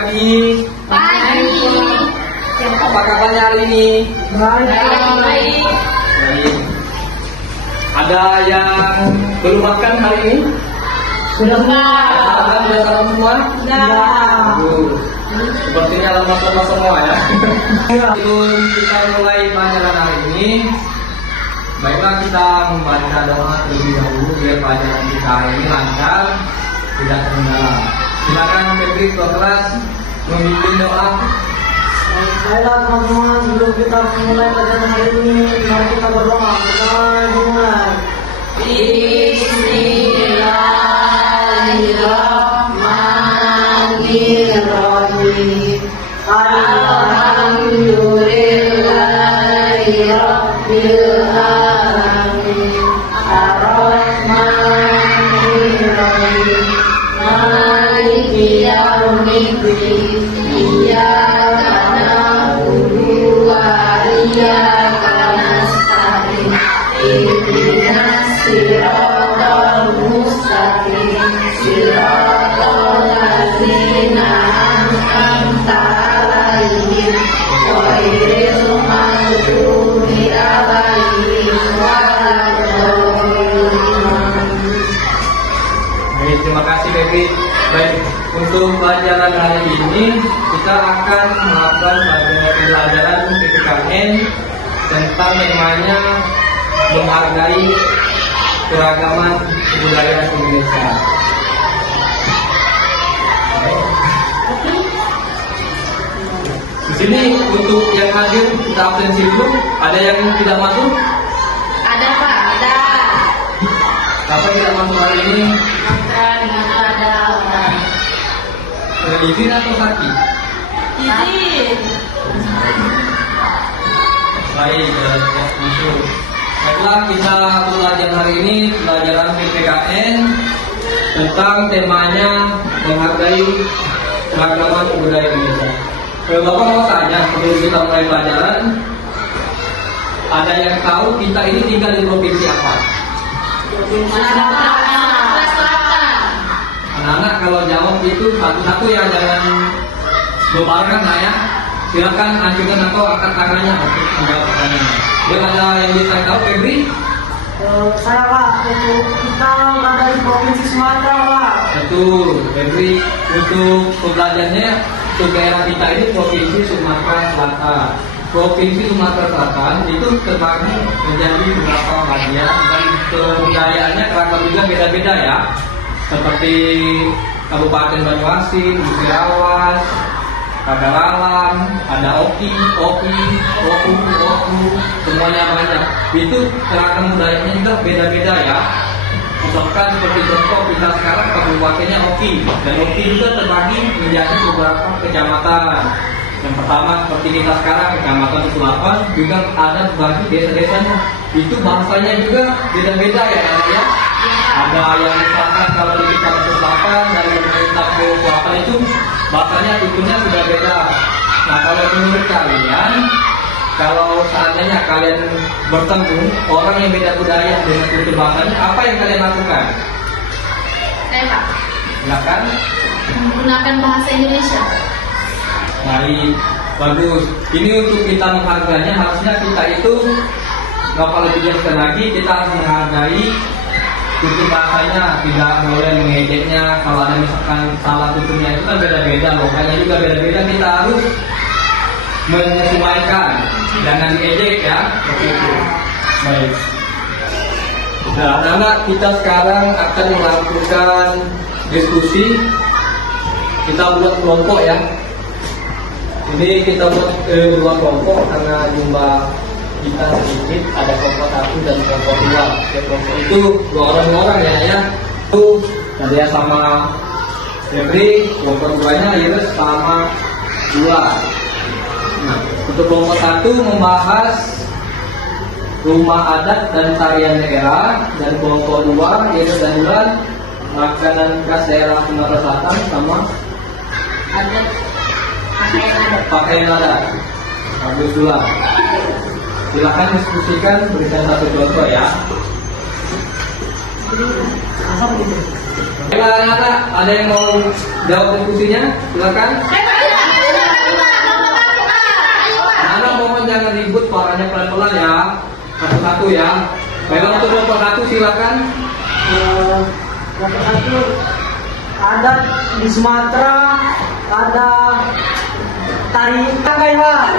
pagi. Pagi. Apa kabarnya hari ini? Baik. Baik. Ada yang belum makan hari ini? Sudah. Sudah salam semua? Sudah. Sepertinya lemas-lemas semua ya. Sebelum kita mulai pelajaran hari ini, baiklah kita membaca doa terlebih dahulu biar pelajaran kita hari ini lancar, tidak terkendala. Silakan Febri ketua kelas memimpin doa. Baiklah teman-teman, sebelum kita mulai pelajaran hari ini, mari kita berdoa. Kita dimulai. Bismillahirrahmanirrahim. Alhamdulillahirabbil alamin. Arrahmanirrahim. Maliki yaumiddin. Iyyaka na'budu wa iyyaka nasta'in. Ihdinas siratal mustaqim. Siratal ladzina an'amta 'alaihim ghairil maghdubi 'alaihim waladdallin. Baik, terima kasih Febri. Baik, untuk pelajaran hari ini kita akan melakukan pelajaran PPKN tentang temanya menghargai keragaman budaya Indonesia. Di sini untuk yang hadir kita absensi dulu. Ada yang tidak masuk? Ada Pak, ada. Apa tidak masuk hari ini? Makan ada orang. Izin atau sakit? Izin. Baik, masuk. Baiklah, kita belajar hari ini pelajaran PPKN tentang temanya menghargai keragaman budaya Indonesia. Bapak mau tanya sebelum kita mulai pelajaran, ada yang tahu kita ini tinggal di provinsi apa? Anak-anak kalau jawab itu satu-satu ya, jangan berbarengan lah ya. Silakan ajukan atau angkat tangannya untuk menjawab pertanyaan. Dia ada yang bisa tahu, Febri? Saya Pak, untuk kita berada di Provinsi Sumatera Pak. Betul, Febri. Untuk pembelajarannya, untuk daerah kita ini Provinsi Sumatera Selatan. Provinsi Sumatera Selatan itu terbagi menjadi beberapa bagian dan kebudayaannya keragam juga beda-beda ya. Seperti Kabupaten Banyuasin, Musirawas, Pagaralam, ada Oki, Oku, semuanya banyak. Itu keragam budayanya juga beda-beda ya. Misalkan seperti contoh kita sekarang kabupatennya Oki, dan Oki juga terbagi menjadi beberapa kecamatan. Yang pertama seperti kita sekarang kecamatan Sulapan juga ada bagi desa-desanya. Itu bahasanya juga beda-beda ya ya. Ada yang misalkan kalau di kecamatan Sulapan dari pemerintah ke Sulapan itu bahasanya tuturnya sudah beda. Nah kalau menurut kalian, kalau seandainya kalian bertemu orang yang beda budaya dengan tutur bahasanya, apa yang kalian lakukan? Saya Pak, Silakan. menggunakan bahasa Indonesia. Baik, bagus. Ini untuk kita menghargainya, harusnya kita itu kalau dijelaskan lagi, kita harus menghargai tutur bahasanya, tidak boleh mengejeknya. Kalau ada misalkan salah tuturnya itu kan beda-beda, lokalnya juga beda-beda, kita harus menyesuaikan, jangan diejek ya. Baik. Nah, anak-anak, kita sekarang akan melakukan diskusi. Kita buat kelompok ya. Ini kita buat dua kelompok karena jumlah kita sedikit, ada kelompok 1 dan kelompok 2. Ya, kelompok itu dua orang ya. Itu saya sama Febri, kelompok 2-nya Iris sama 2. Nah, untuk kelompok 1 membahas rumah adat dan tarian daerah, dan kelompok 2 Iris dan Duran makanan khas daerah Sumatera Selatan sama Adat. pakaian adat. Bagus dulu. Silakan diskusikan, berikan satu contoh ya. Anak-anak, ada yang mau jawab diskusinya? Silakan. adat di Sumatera, ada tari Kangkaiwa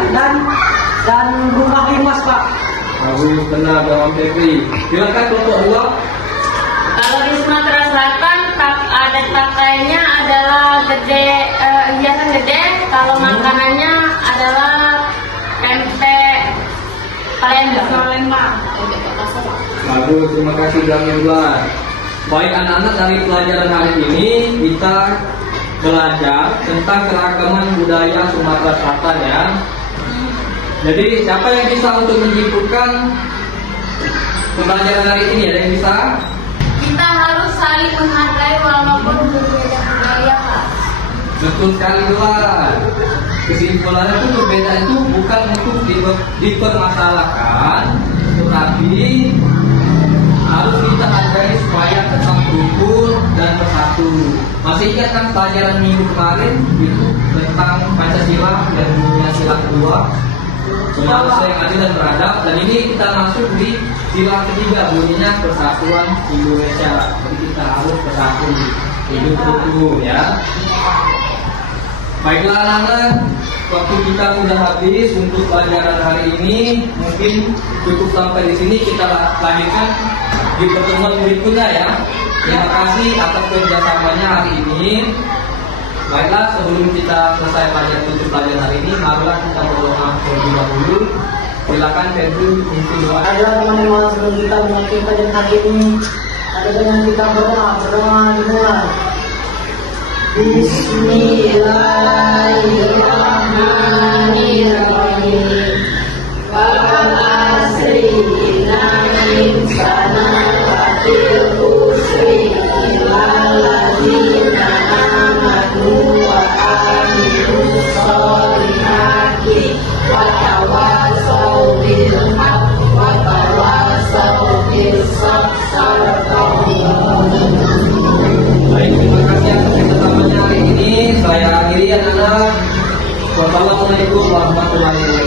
dan rumah Limas, Pak. Bagus, benar Bang Febri. Silakan kelompok 2. Kalau di Sumatera Selatan, adat pakaiannya adalah hiasan gede. Kalau makanannya adalah pempek Palembang. Bagus, terima kasih Bang Yudlan. Baik anak-anak, dari pelajaran hari ini kita belajar tentang keragaman budaya Sumatera Selatan ya. Jadi siapa yang bisa untuk menyimpulkan pembelajaran hari ini? Ada yang bisa? Kita harus saling menghargai walaupun berbeda budaya, Pak. Betul sekali Tuhan. Kesimpulannya itu perbedaan itu bukan untuk dipermasalahkan, tetapi harus kita hargai supaya tetap rukun dan bersatu. Masih ingat kan pelajaran minggu kemarin itu tentang Pancasila dan Dunia Sila kedua, Bangsa yang adil dan beradab, dan ini kita masuk di sila ketiga, bunyinya persatuan Indonesia. Jadi kita harus bersatu, hidup rukun ya. Baiklah anak-anak, waktu kita sudah habis untuk pelajaran hari ini. Mungkin cukup sampai di sini, kita lanjutkan di pertemuan berikutnya ya. Terima kasih atas kerjasamanya hari ini. Baiklah, sebelum kita selesai pelajaran hari ini, marilah kita berdoa terlebih dahulu. Silakan Febri mungkin doa. Ada teman-teman sebelum kita mengakhiri pelajaran hari ini, ada dengan kita berdoa dimulai. Bismillahirrahmanirrahim. Wal asri innal insana lafi khusr illa allazina amanu wa amilus solihati wa tawasaw bil haqqi wa tawasaw bis sabr. Baik, terima kasih atas kesempatannya hari ini. Saya akhiri anak-anak. Wassalamualaikum warahmatullahi wabarakatuh.